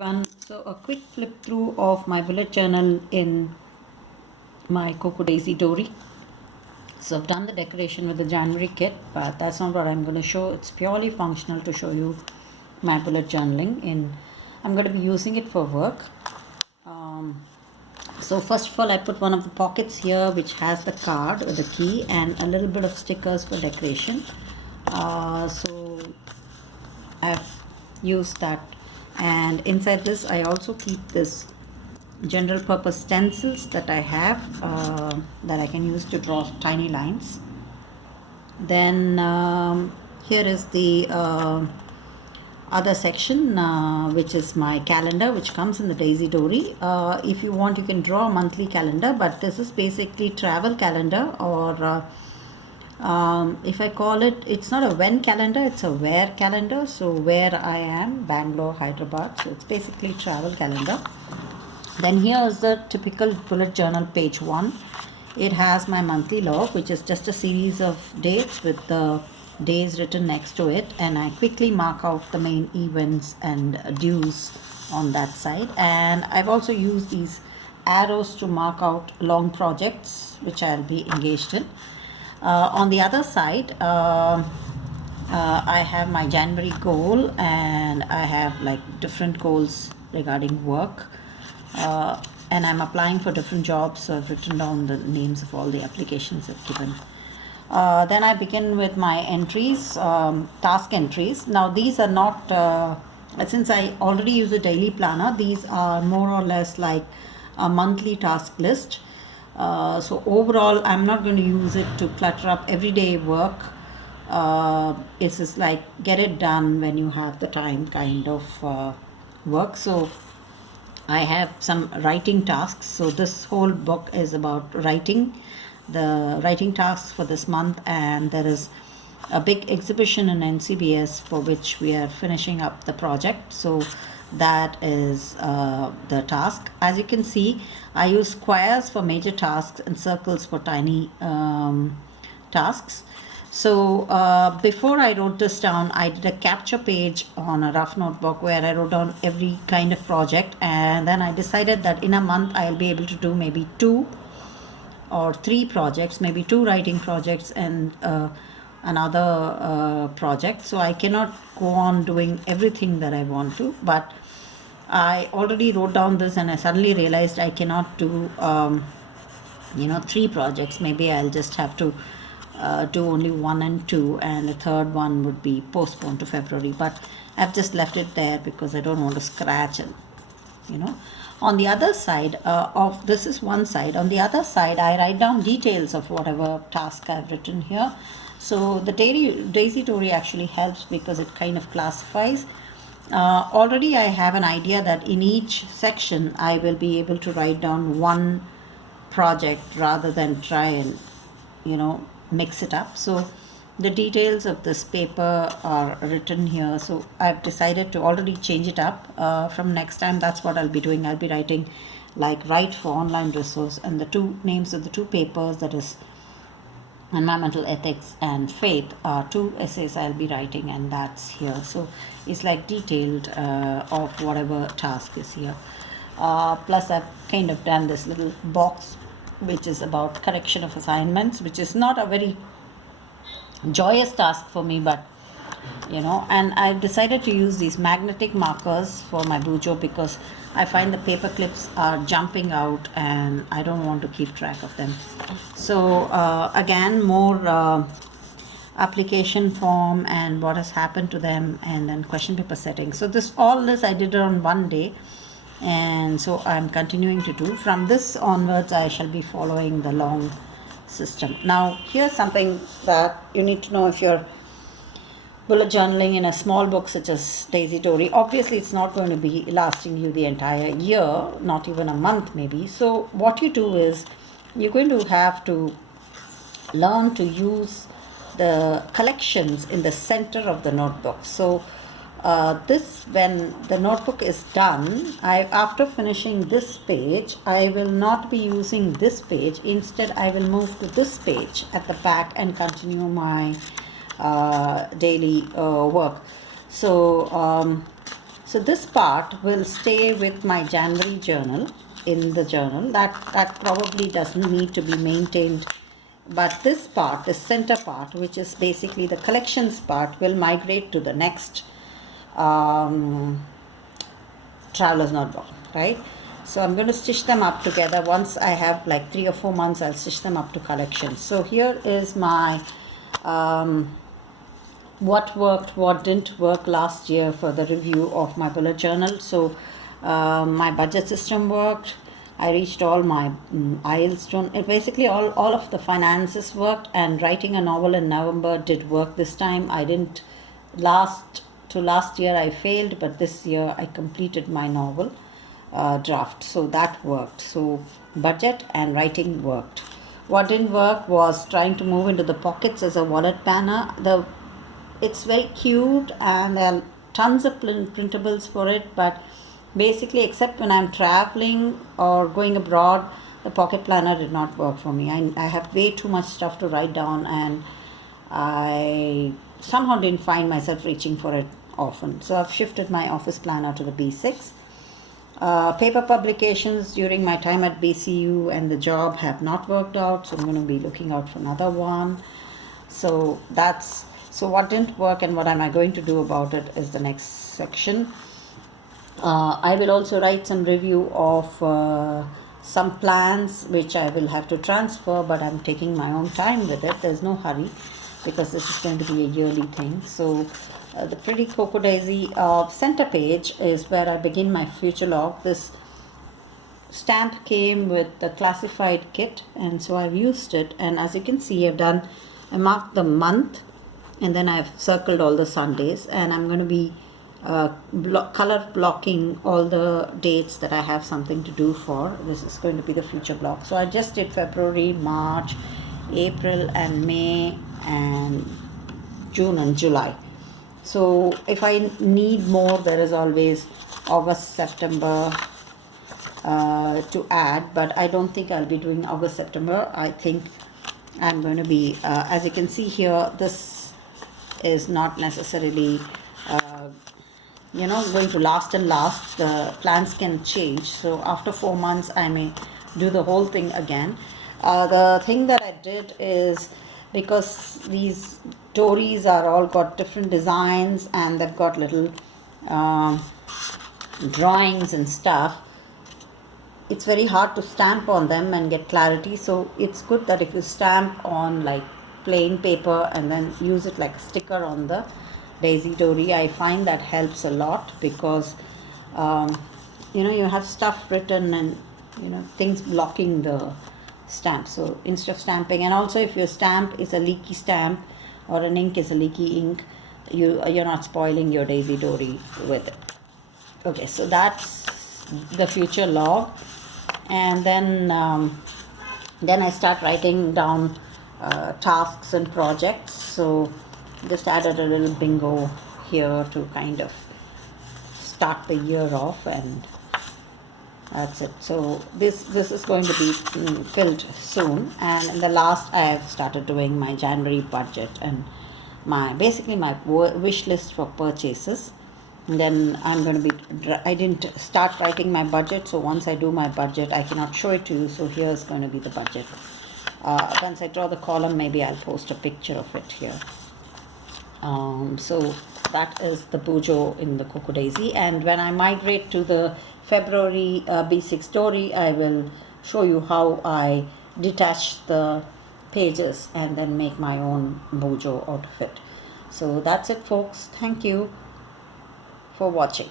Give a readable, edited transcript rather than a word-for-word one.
So a quick flip through of my bullet journal in my Coco Daisy Dori. So I've done the decoration with the January kit, but that's not what I'm going to show. It's purely functional to show you my bullet journaling. I'm going to be using it for work. So first of all, I put one of the pockets here which has the card or the key and a little bit of stickers for decoration. So I've used that, and inside this I also keep this general purpose stencils that I have that I can use to draw tiny lines. Then here is the other section which is my calendar, which comes in the Daisy Dori. If you want, you can draw a monthly calendar, but this is basically travel calendar, or if I call it, it's not a when calendar, it's a where calendar. So where I am, Bangalore, Hyderabad, so it's basically travel calendar. Then here is the typical bullet journal, page 1. It has my monthly log, which is just a series of dates with the days written next to it, and I quickly mark out the main events and dues on that side. And I've also used these arrows to mark out long projects which I'll be engaged in. On the other side, I have my January goal, and I have like different goals regarding work, and I'm applying for different jobs, so I've written down the names of all the applications I've given. Then I begin with my entries, task entries. Now these are not, since I already use a daily planner, these are more or less like a monthly task list. So overall, I'm not going to use it to clutter up everyday work. It's just like get it done when you have the time kind of work. So I have some writing tasks. So this whole book is about writing, the writing tasks for this month, and there is a big exhibition in NCBS for which we are finishing up the project. So that is the task. As you can see, I use squares for major tasks and circles for tiny tasks. So before I wrote this down, I did a capture page on a rough notebook where I wrote down every kind of project, and then I decided that in a month I'll be able to do maybe 2 or 3 projects, maybe 2 writing projects and another project. So I cannot go on doing everything that I want to, but I already wrote down this and I suddenly realized I cannot do 3 projects. Maybe I'll just have to do only 1 and 2, and the third one would be postponed to February, but I've just left it there because I don't want to scratch it. On the other side of this is one side. On the other side, I write down details of whatever task I've written here. So the Daisy Dori actually helps because it kind of classifies. Already I have an idea that in each section I will be able to write down one project rather than try and mix it up. So the details of this paper are written here. So I've decided to already change it up. From next time, that's what I'll be doing. I'll be writing like Write for Online Resource, and the 2 names of the 2 papers, that is Environmental Ethics and Faith, are 2 essays I'll be writing, and that's here. So it's like detailed of whatever task is here. Plus I've kind of done this little box which is about correction of assignments, which is not a very joyous task for me, but and I've decided to use these magnetic markers for my Bujo because I find the paper clips are jumping out and I don't want to keep track of them. So again, more application form and what has happened to them, and then question paper settings. So all this I did it on one day, and so I'm continuing to do. From this onwards, I shall be following the long system. Now here's something that you need to know if you're bullet journaling in a small book such as Daisy Dori. Obviously it's not going to be lasting you the entire year, not even a month maybe. So what you do is you're going to have to learn to use the collections in the center of the notebook. So when the notebook is done, after finishing this page, I will not be using this page. Instead, I will move to this page at the back and continue my daily work. So So this part will stay with my January journal, in the journal. That probably doesn't need to be maintained, but this part, this center part, which is basically the collections part, will migrate to the next traveler's notebook, right? So I'm going to stitch them up together. Once I have like 3 or 4 months, I'll stitch them up to collections. So here is my what worked, what didn't work last year for the review of my bullet journal. So my budget system worked. I reached all my milestone. Basically all of the finances worked, and writing a novel in November did work this time. I didn't last year I failed, but this year I completed my novel draft, so that worked. So budget and writing worked. What didn't work was trying to move into the pockets as a wallet banner. It's very cute and there are tons of printables for it, but basically except when I'm traveling or going abroad, the pocket planner did not work for me. I have way too much stuff to write down, and I somehow didn't find myself reaching for it often. So I've shifted my office planner to the B6. Paper publications during my time at BCU and the job have not worked out, so I'm going to be looking out for another one. So what didn't work and what am I going to do about it is the next section. I will also write some review of some plans which I will have to transfer, but I'm taking my own time with it. There's no hurry because this is going to be a yearly thing. So the Pretty Cocoa Daisy center page is where I begin my future log. This stamp came with the classified kit, and so I've used it, and as you can see I marked the month, and then I've circled all the Sundays, and I'm going to be color blocking all the dates that I have something to do for. This is going to be the future block. So I just did February, March, April and May and June and July. So if I need more, there is always August, September to add, but I don't think I'll be doing August, September. I think I'm going to be, as you can see here, this is not necessarily going to last and last. The plans can change, so after 4 months I may do the whole thing again. The thing that I did is, because these Doris are all got different designs and they've got little drawings and stuff, it's very hard to stamp on them and get clarity. So it's good that if you stamp on like plain paper and then use it like a sticker on the Daisy Dori, I find that helps a lot, because you have stuff written and things blocking the stamp. So instead of stamping, and also if your stamp is a leaky stamp or an ink is a leaky ink, you're not spoiling your Daisy Dori with it. Okay, so that's the future log, and then I start writing down tasks and projects. So just added a little bingo here to kind of start the year off, and that's it. So this is going to be filled soon, and in the last I have started doing my January budget and my wish list for purchases. And then I'm going to be, I didn't start writing my budget, so once I do my budget I cannot show it to you. So here's going to be the budget. Once I draw the column, maybe I'll post a picture of it here. So that is the Bujo in the Cocoa Daisy, and when I migrate to the February B6 Dori, I will show you how I detach the pages and then make my own Bujo out of it. So that's it, folks. Thank you for watching.